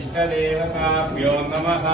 इष्टदेवताभ्यो नमः।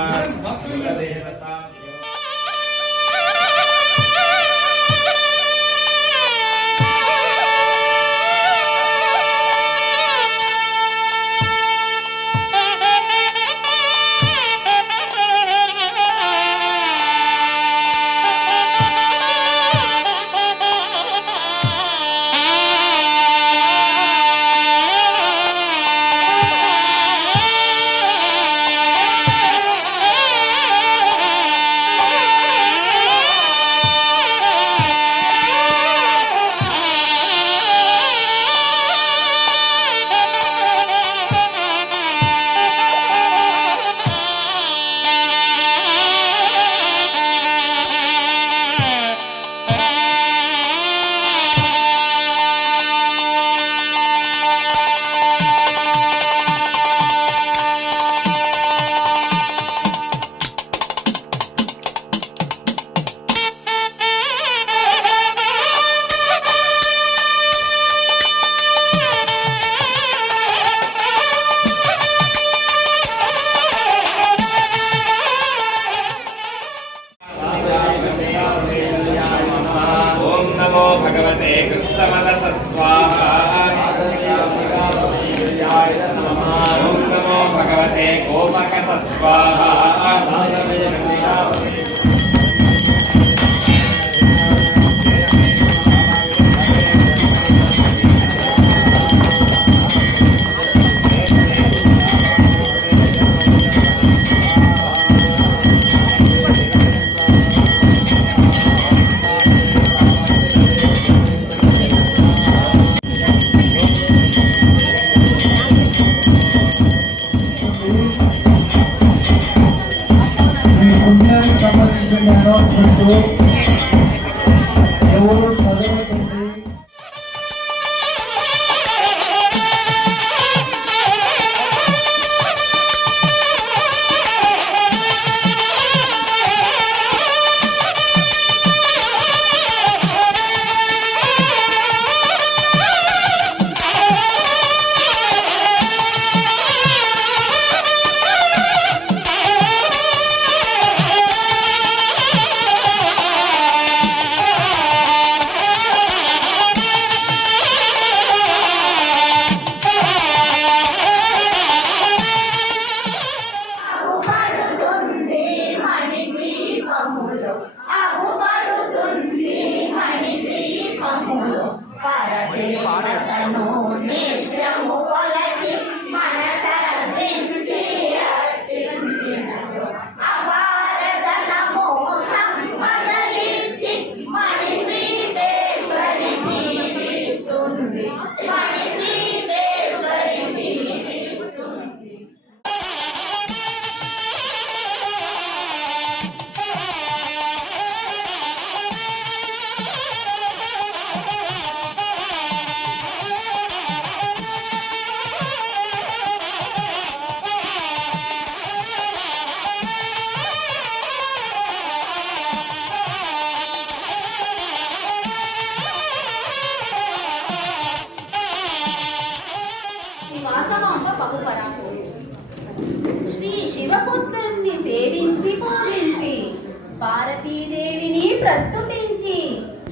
పార్వతీదేవిని ప్రస్తుతించి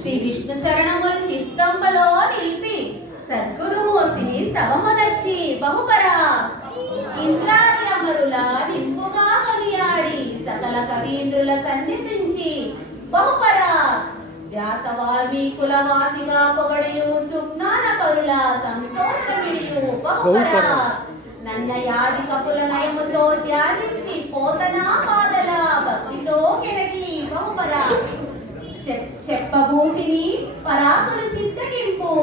శ్రీ విష్ణు చరణములు చిత్తంబలో నిలిపి సద్గురుమూర్తిని స్తవమునర్చి బహుపరా ఇంద్రాది అమరుల నింపుగా కొనియాడి సకల కవీంద్రుల సన్నిధించి బహుపరా వ్యాస వాల్మీకుల వాసిగా పొగడియు సుజ్ఞాన పరుల సంస్తోత్రమిడియు బహుపరా నన్నయాది కపుల నయముతో ధ్యానించి పోతనా పాదల భక్తితో కెడగి బహుపరా చెప్పబూతిని పరాకులు చిత్తగింపు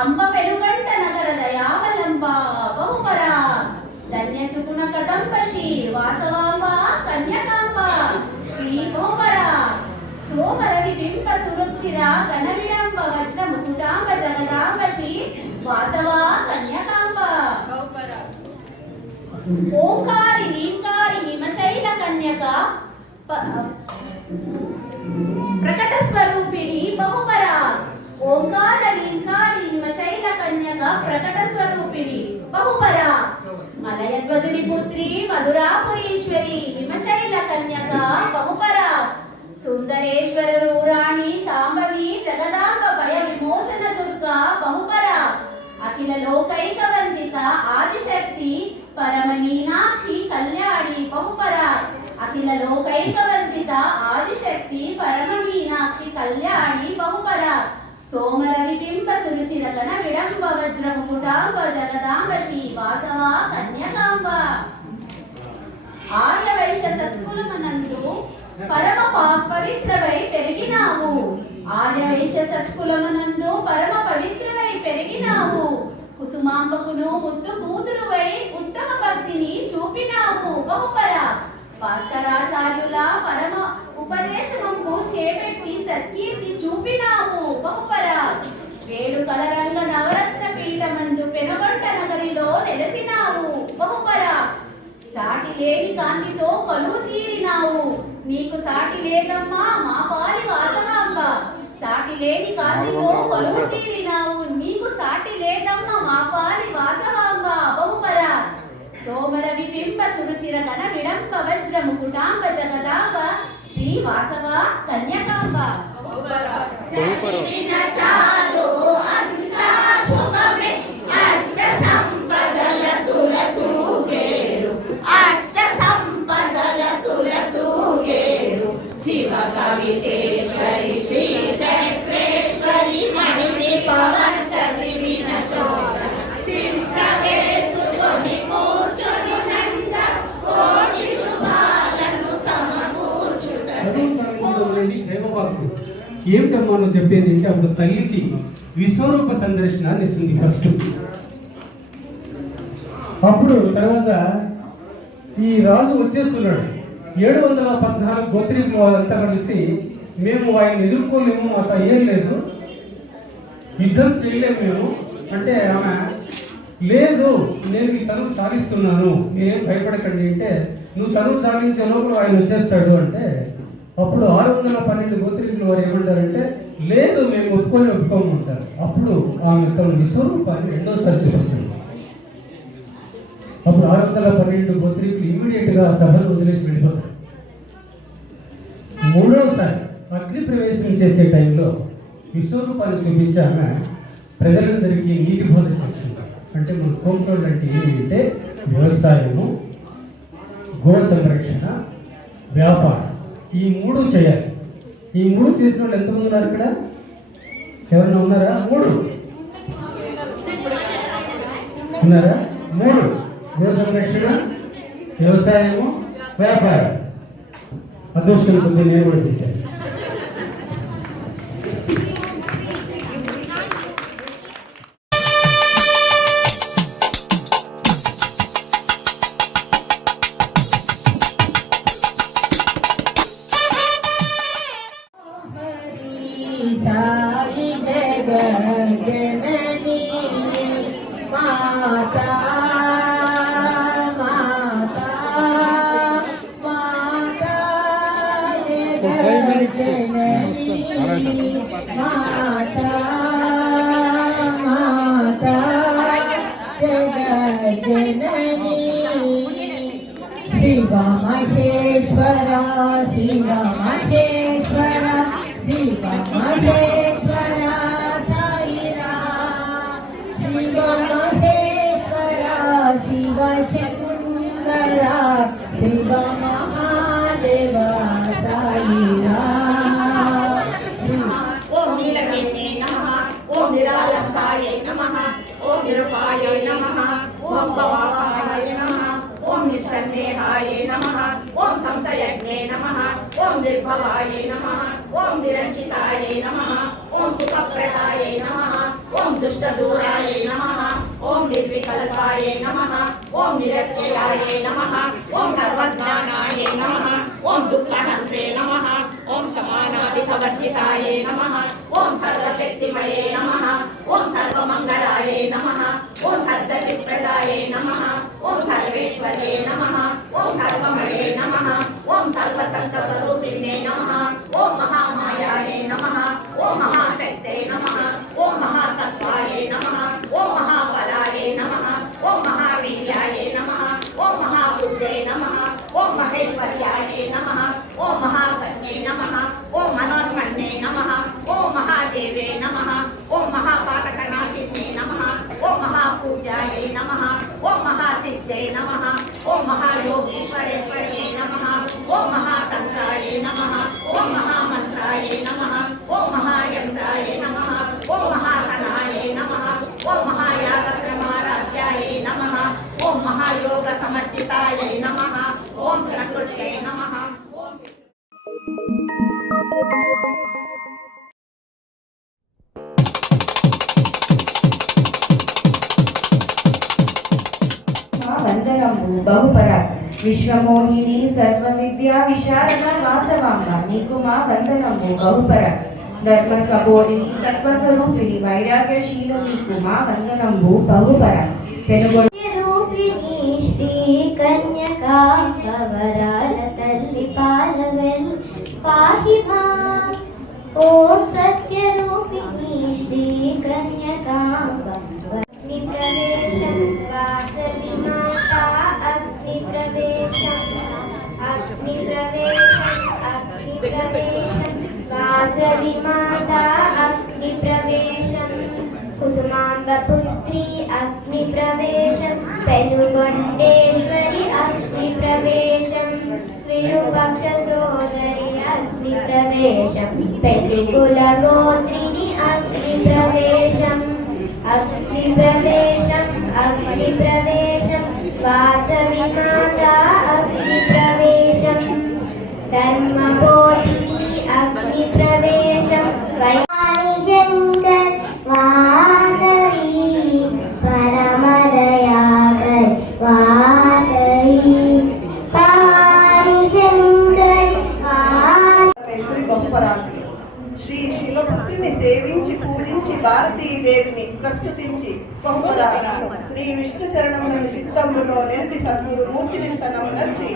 అంబ పెనుగంట నగర దయావలంబ బహుపరా ధన్య సుగుణ కదంబ వాసవాంబ కన్యకాంబ శ్రీ బహుపరా సోమర విబింబ సురుచిర కనవిడంబ వజ్ర ముకుటాంబ జగదాంబ శ్రీ వాసవా కన్యకాంబ ఓంకారి నీంకారి హిమశైల కన్యక ప్రకట స్వరూపిణి బహుపరా ఓంకార లింగారి హిమశైల కన్యక ప్రకట స్వరూపిణి బహుపరా మలయధ్వజుని పుత్రి మధురాపురీశ్వరి హిమశైల కన్యక బహుపరా సుందరేశ్వర రూరాణి శాంభవి జగదాంబ భయ విమోచన దుర్గా బహుపరా అఖిల లోకైక వందిత ఆదిశక్తి పరమ మీనాక్షి కళ్యాణి బహుపరా అఖిల లోకైక వందిత ఆదిశక్తి పరమ మీనాక్షి కళ్యాణి బహుపరా సోమర విబింబ సురుచిర గణ విడంబ వజ్ర ముకుటాంబ జగదాంబ శ్రీ వాసవా కన్యకాంబ ఆర్య వైశ్య సత్కులమనందు పరమ పవిత్రవై పెరిగినావు ఆర్య వైశ్య సత్కులమనందు పరమ పవిత్రవై పెరిగినావు కుసుమాంబకును ముద్దు కూతురువై ఉత్తమ భక్తిని చూపినావు బహుపరా భాస్కరాచార్యుల పరమ ఉపదేశముకు చేపెట్టి సత్కీర్తి చూపినావు బహుపరా వేడుకల రంగ నవరత్న పీఠమందు పెనుగొండ నగరిలో నెలసినావు బహుపరా సాటి లేని కాంతితో కొలువు తీరినావు నీకు సాటి లేదమ్మా మా పాలి వాసవాంబ సాటి లేని కాంతితో కొలువు తీరినావు నీకు సాటి లేదమ్మా మా పాలి వాసవాంబ బహుపరా సోమర విబింబ సురుచిర గణ విడంబ వజ్ర ముకుటాంబ జగదాంబ శ్రీ వాసవ కన్యకాంబ శివ కవితేశ్వరి శ్రీ చక్రేశ్వరి మణి పవన్ చదివిన చోట తిష్టవేసుకొని కూర్చొని నంద కోటి శుభాలను సమకూర్చుటకు ఏమిటమ్మా నువ్వు చెప్పేది అంటే అప్పుడు తల్లికి విశ్వరూప సందర్శన ఇస్తుంది ఫస్ట్. అప్పుడు తర్వాత ఈ రాజు వచ్చేస్తున్నాడు. 714 గోత్రీకులు వాళ్ళంతా కలిసి మేము ఆయన్ని ఎదుర్కోలేము, మాకు ఏం లేదు, యుద్ధం చేయలేము మేము అంటే ఆమె లేదు నేను ఈ తనువు సాగిస్తున్నాను మీరేం భయపడకండి అంటే నువ్వు తనువు సాగించే లోపల ఆయన వచ్చేస్తాడు అంటే అప్పుడు 612 గోత్రీకులు వారు ఏమంటారంటే లేదు మేము ఒప్పుకోమంటారు. అప్పుడు ఆమె తన విశ్వరూపాన్ని రెండోసారి చూపిస్తుంది. అప్పుడు 612 గోత్రీకులు ఇమ్మీడియట్గా సభను వదిలేసి వెళ్ళిపోతారు. మూడోసారి అగ్ని ప్రవేశం చేసే టైంలో విశ్వరూపాన్ని చూపించి ఆమె ప్రజలందరికీ నీటి బోధ చేస్తుంది. అంటే మన కోంటోళ్ళు అంటే ఏమి అంటే వ్యవసాయము, గో సంరక్షణ, వ్యాపారం, ఈ 3 చేయాలి. ఈ 3 చేసిన వాళ్ళు ఎంతమంది ఉన్నారు ఇక్కడ? ఎవరన్నా ఉన్నారా? 3 ఉన్నారా? 3 గో సంరక్షణ, వ్యవసాయము, వ్యాపారం. అదృష్టం కొద్ది నేను కూడా చేశాను. శ్రీ మహేశ్వర శ్రీ ఓం సంశయజ్ఞే నమః ఓం నిర్భవాయ నమః ఓం నిరంజితాయ నమః ఓం సుఖప్రదాయ నమః ఓం దుష్టదూరాయ నమః ఓం నిర్వికల్పాయ నమః ఓం నిరత్యయాయ నమః ఓం సర్వజ్ఞానాయ నమః ఓం దుఃఖహంత్రే నమః ఓం సమానాధికవర్జితాయ నమః ఓం సర్వశక్తిమయే నమః ఓం సర్వమంగళాయ నమః ఓం సర్వజిప్రదాయ నమః ఓం సర్వేశ్వర్యే నమః ఓం సర్వమయే నమః ఓం సర్వతంత్రస్వరూపిణే నమః ఓం మహామాయాయ నమః ఓం మహాశక్తే నమః ఓం మహాసత్వాయ నమః ఓం మహాబలాయ నమః ఓం మహావీర్యాయ నమః ఓం మహాబుద్ధే నమః ఓం మహేశ్వర్యాయ నమః ఓం మహాకన్యే నమః ఓం మనోన్మన్యే నమః ఓం మహాదేవే నమః ఓం మహాపాతకనాశిన్యే నమః ఓం మహాపూజ్యాయ నమః ఓం మహాసిద్ధే నమః ఓం మహాయోగీశ్వరేశ్వర్యే నమః ఓం మహాతంత్రాయ నమః ఓం మహామంత్రాయ నమః ఓం మహాయంత్రాయ నమః ఓం మహాసనాయ నమః ఓం మహాయాగక్రమారాధ్యాయ నమః ఓం మహాయోగ సమర్జితాయ నమః ఓం ప్రకృత్యై నమః ఓం వందనము బహుపర విశ్వమోహిని సర్వ విద్యా విశారద వాసవాంబ నీకు మా వందనము బహుపర ధర్మ స్వబోధిని తత్వస్వరూపిణి వైరాగ్యశీల నీకు మా వందనము బహుపర రూపిణి శ్రీ కన్యకా కవరాల తల్లి పాలవెల్ పాహి మాం ఓం సత్య రూపిణి శ్రీ కన్యకా అగ్ని ప్రవేశం వాసవి మాతా అగ్ని ప్రవేశం అగ్ని ప్రవేశం అగ్ని ప్రవేశం వాసవి మాతా అగ్ని ప్రవేశం కుసుమాంబ పుత్రి అగ్ని ప్రవేశం పెనుగొండేశ్వరి అగ్ని ప్రవేశం విరూపక్ష సోదరి అగ్ని ప్రవేశం పెళ్లికుల గోత్రిని అగ్ని ప్రవేశం అగ్ని ప్రవేశం అగ్ని ప్రవేశం వాసవి మాతా అగ్ని ప్రవేశం ధర్మబోధిని అగ్ని ప్రవేశం వైజంగర్ వాసవి పరమదయాకర్ వాసవి పారిజంగర్ శ్రీ శిలపుత్రిని సేవించి పూజించి భారతీదేవిని ప్రస్తుతించి బహుపరాధ శ్రీ విష్ణు చరణములను చిత్తములో నిలిపి సద్గురు మూర్తిని స్థనము నర్చి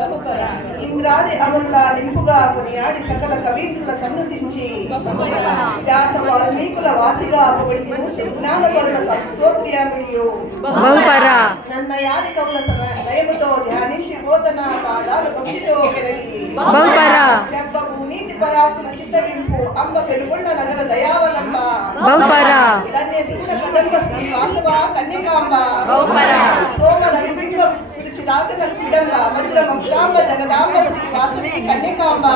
బహుపర ఇంద్రాది అమరుల నింపుగా కొనియాడి సకల కవీంద్రుల సన్నుతించి వ్యాస వాల్మీకుల వాసిగా పొడి జ్ఞానపరుల సంస్తోత్రియామిడియు నన్నయాది కవుల దయముతో ధ్యానించి పోతన పాదాలు భక్తితో పెరిగి చెప్పము నీతి పరాకుల చిత్తగింపు అంబ పెనుగొండ నగర దయావలంబ ధన్య సుగుణ కదంబ వాసవ కన్యకాంబ సోమ రవిబింబం సురుచి దాగన విడంబ వజ్ర మకుడాంబ జగదాంబ శ్రీ వాసవి కన్యకాంబ